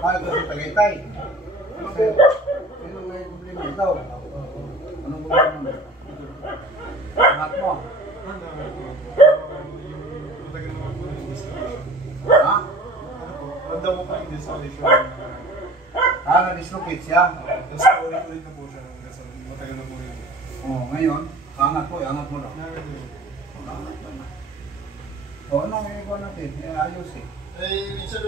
Ah, ito si Tagaytay. Sino may problema ikaw? Anong problema mo? Anak mo? Matagal naman po yung dislocate. Ha? Ano po? Ramdam mo pa yung dislocate. Ah, na-dislocate siya. Tapos ulit na po siya. Kasi matagal na po yun. Oo, ngayon, angat mo lang. Angat mo na. O, ano may ikaw natin? Ayos eh. Eh, minsan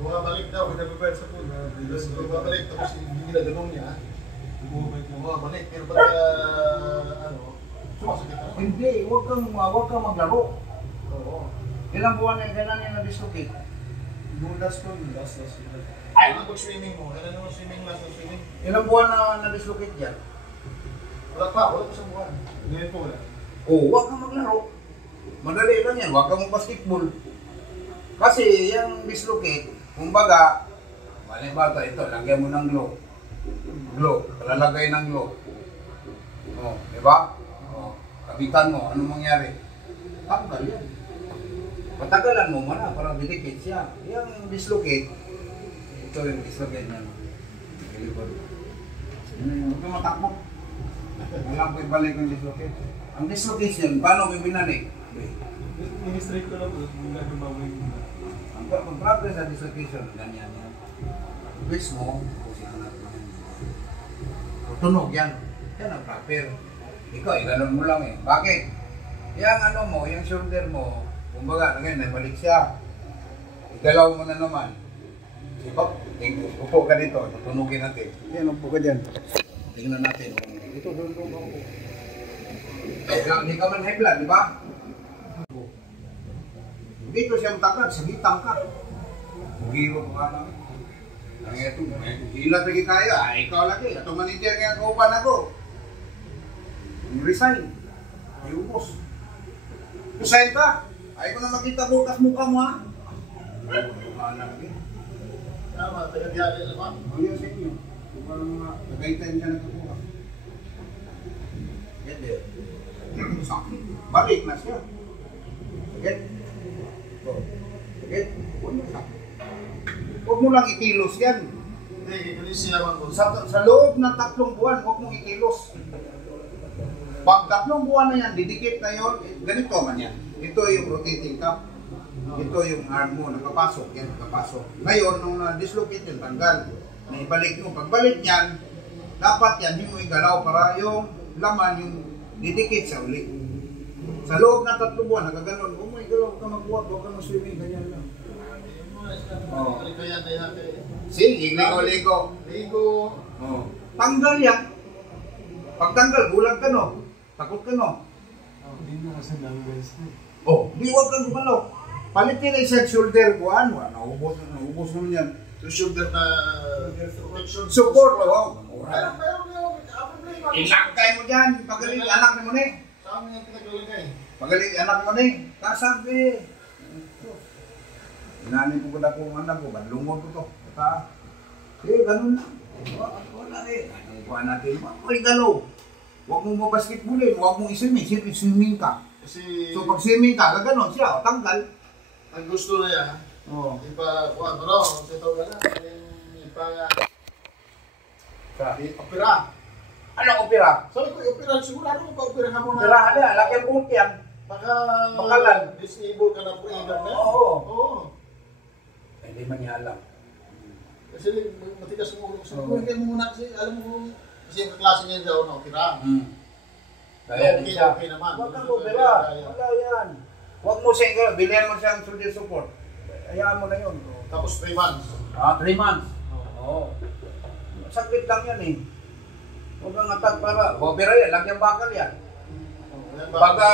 bumabalik daw, pinag-prepare sa pool. Bumabalik, tapos hindi nila ganun niya. Bumabalik, pero pagka, sumasakit na. Hindi, huwag kang maglaro. Oo. Ilang buwan na kailan niya na-dislocate? Yung last po, last. Ano pag-swimming mo? Ano naman swimming, last na swimming? Ilang buwan na na-dislocate dyan? Wala pa sa buwan. Ngayon po wala. Oo, huwag kang maglaro. Madali lang yan, huwag kang mag-basketball. Kasi yung dislocate, kumbaga, malibata ito, lagyan mo ng glove. Lalagay ng glove. O, di ba? O, kabitan mo, anong mangyari? Tanggal yan. Patagalan mo muna para didikit siya. Yung dislocate, ito yung dislocate niya. Huwag kang matakbo. Walang ko ibalik yung dislocate. Ang dislocation, paano bibinalik? Ini-straight ko lang po, mula yung bawin. Ang progress sa dislocation, ganyan yan. Twist mo, position natin yan. Tunog yan. Yan ang proper. Ikaw, iganon mo lang eh. Bakit? Yung ano mo, yung shoulder mo, kumbaga, ngayon, nabalik siya. Igalaw mo na naman. Upo ka dito, tutunugin natin. Yan, upo ka dyan. Tingnan natin. Ito, doon ako. Hindi ka man high blood, di ba? Dito siyang takad, sagitang ka. Hiro ka lang. Ang ito, ilan lagi kaya, ikaw lagi. Itong manager nga kaupan ako. Resign. Iubos. Resign ka. Ayaw ko na makita bukas mukha mo ha. Tama, taga-biyari naman. O yun sa inyo. Kung parang mga tagay-time ka nagkakuha. Get there. Sakit. Balik na siya. Get. Get. Huwag mo sakit. Huwag mo lang ikilos yan. Hindi, kikilis siya man ko. Sa loob ng 3 buwan, huwag mong ikilos. Pag 3 buwan na yan, didikit na yun, ganito man yan. Ito yung rotating cup. Ito yung arm mo, nakapasok yan, nakapasok. Ngayon, nung na-dislocate yun, tanggal. Naibalik mo. Pagbalik yan, dapat yan, hindi mo igalaw para yung laman, yung didikit sa uli. Sa loob ng 3 buwan, nakaganon, huwag mo igalaw, huwag ka magbuhat, huwag ka mag-swimming, ganyan lang. Sige, ligo-ligo. Ligo. Oh. Tanggal yan. Pag tanggal, bulag ka no. Takot ka no. Hindi na kasi dumbbells na. Oh, di huwag kang gumalaw. Palitin na isang shoulder ko, ano, naubos naman yan. So shoulder na protection. Support, oh. Pero Ilangkay mo dyan, pagaling anak mo na eh. sa amin yung pinag-ulingay. Pagaling anak mo na eh. Kasabi. Inanin ko na kung anak ko, banlungod ko to. Ganun lang. Wala eh. Anong kuha natin? May galaw. Huwag mong mabasketballin, huwag mong iswimming. Swimming ka. Kasi So pag swimming ka, gaganon siya, o tanggal. ang gusto na yan, Oo. ipa-kuha ko lang, ito ka na, opera. Anong opera? Sabi ko, opera, sigurado mo pa-opera ka muna. Opera, laki ang puti yan. Bakalan. Disable ka na po yung na. Oo. Oo. Hindi man niya alam. Kasi matigas ang ulo ko. Sabi ko, hindi mo muna kasi, alam mo, kasi yung kaklase niya daw na opera. Kaya din siya. Okay naman. Huwag kang opera. Wala yan. Huwag mo siya, bilhin mo siyang shoulder support. Hayaan mo na yun. Tapos 3 months. 3 months. Oo. Sakit lang yan eh. Huwag kang atat para. Opera yan, lang yung bakal yan. Pag